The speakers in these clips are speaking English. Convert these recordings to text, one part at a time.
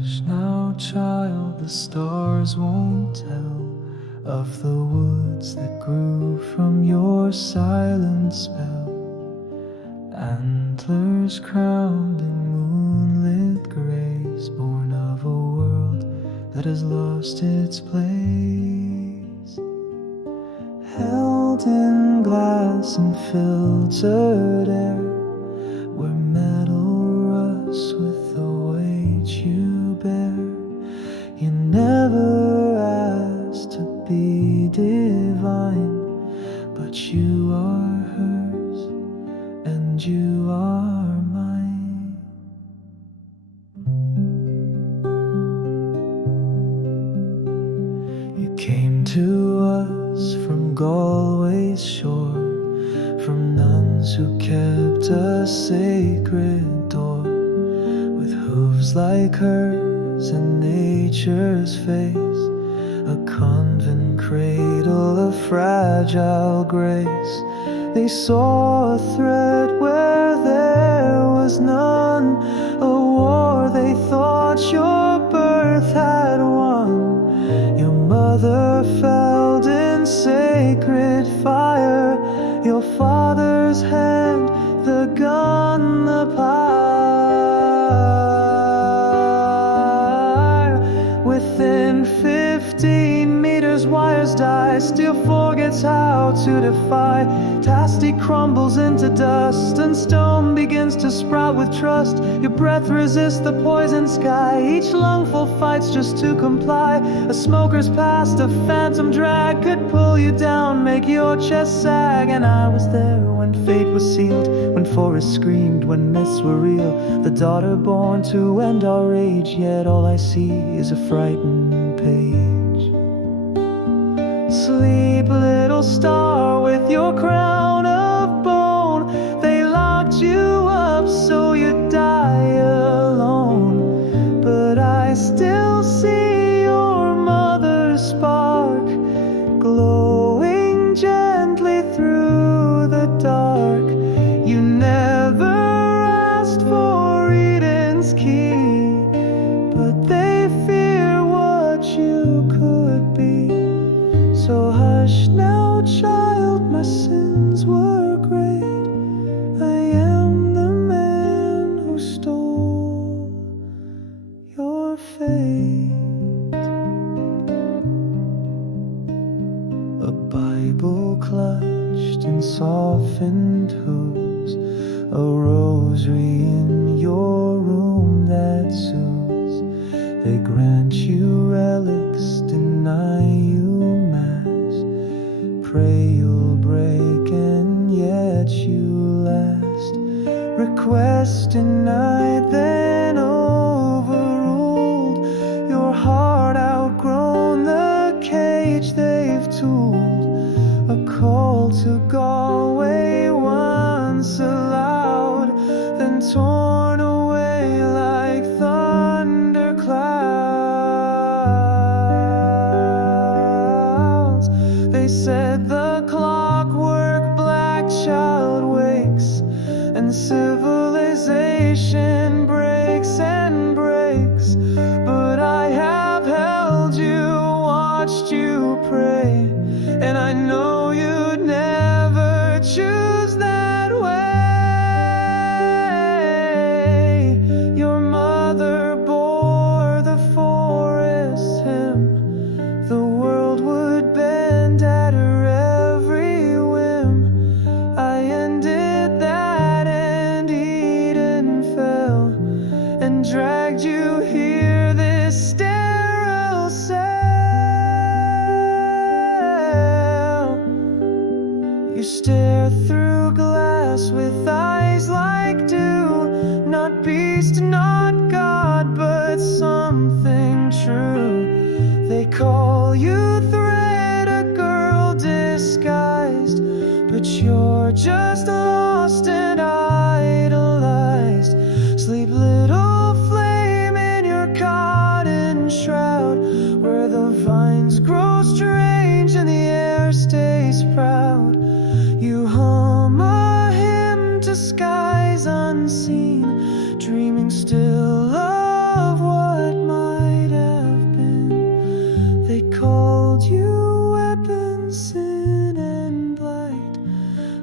Hush now, child, the stars won't tell of the woods that grew from your silent spell. Antlers crowned in moonlit grace, born of a world that has lost its place. Held in glass and filtered air, where metal rusts with the weight you bear. You never asked to be divine, but you are hers and you are mine. You came to us from Galway's shore, from nuns who kept a sacred door, with hooves like hers and nature's face, a convent cradle of fragile grace. They saw a thread where there was none, a war they thought your birth had won. Your mother felled in sacred fire, your father's hand, the gun, the pyre. Within 15 meters, wires die. Steel forgets how to defy. Tasty crumbles into dust, and stone begins to sprout with trust. Your breath resists the poison sky. Each lungful fights just to comply. A smoker's past, a phantom drag could pull you down, make your chest sag. And I was there when fate was sealed, when forests screamed, when myths were real. The daughter born to end our age, yet all I see is a frightened page. Sleep, little star, with your crown of bone. They locked you up so you'd die alone, but I still see your mother's spark glowing gently through the dark. You never asked for Eden's key, but they fear what you could be. So hush now, child, my sins were great. I am the man who stole your fate. A Bible clutched in softened hooves, a rosary in your room that soothes. They grant you relics, deny you mass, pray you'll break and yet you last. Request denied, then overruled. Your heart outgrown the cage they've tooled. A call to Galway once aloud, then torn away like thunderclouds. They said the clockwork Blackchild wakes, and civilization breaks and breaks. But I have held you, watched you pray, and I know you'd never choose that way. Your mother bore the forest hymn. The world would bend at her every whim. I ended that, and Eden fell, and dragged you here, this sterile cell. You stare through glass with eyes like dew, not beast, not God, but something true. They call you thread, a girl disguised, but you're just lost and idolized. Sleep, little flame, in your cotton shroud, where the vines grow strange and the air stays proud. You hum a hymn to skies unseen, dreaming still of what might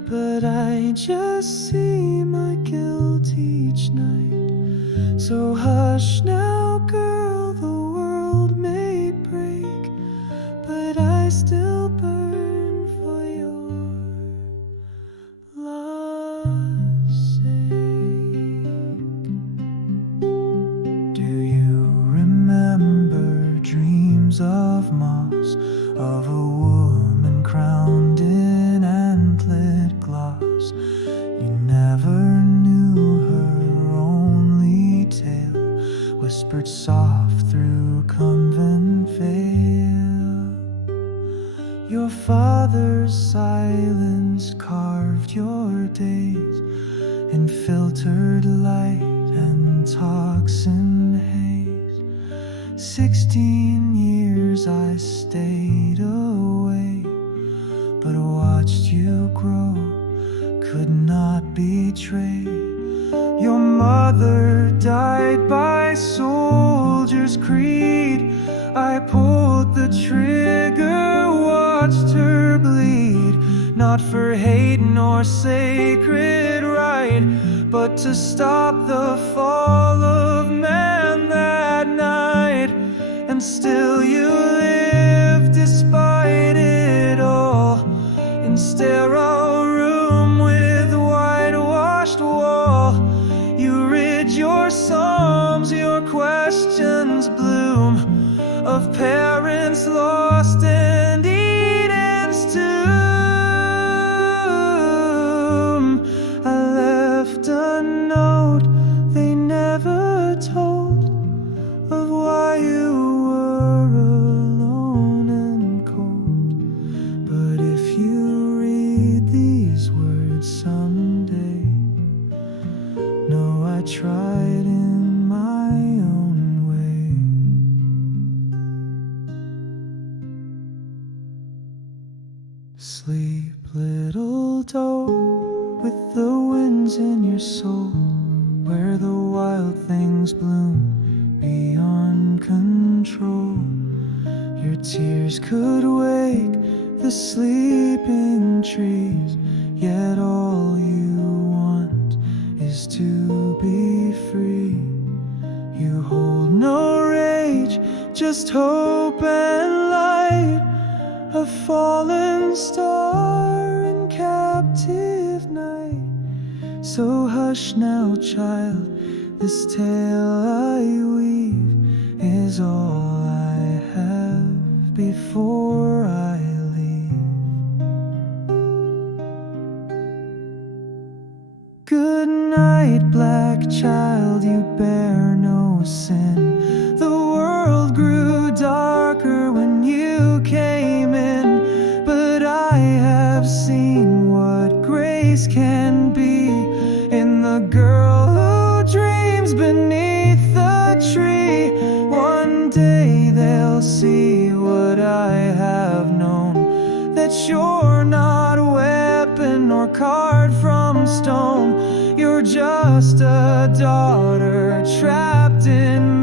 but I just see my guilt each night. So hush now, girl, the world may break, but I still burn for your love's sake. Do you remember dreams of moss, of a woman crowned in antlered gloss? You never knew her only tale, whispered soft through convent veil. Your father's silence carved your days in filtered light and toxin haze. 16 years I stayed away, but watched you grow, could not betray. Your mother died by soldier's creed. I pulled the trigger, watched her bleed, not for hate nor sacred right, but to stop the fall of man that night. And still you live despite it all, in sterile room with whitewashed wall. You rid your psalms, your questions bloom, of parents lost and Eden's tomb. I left a note they never told, of why you were alone and cold. But if you read these words someday, know I tried in my own way. Sleep, little doe, with the winds in your soul, where the wild things bloom beyond control. Your tears could wake the sleeping trees, yet all you want is to be free. You hold no rage, just hope and light, a fallen star in captive night. So hush now, child, this tale I weave is all I have before I leave. Good night, Blackchild, you bear no sin. The world grew darker when you came in, but I have seen what grace can be in the girl who dreams beneath the tree. One day they'll see what I have known, that you're not a weapon or carved from stone. You're just a daughter trapped in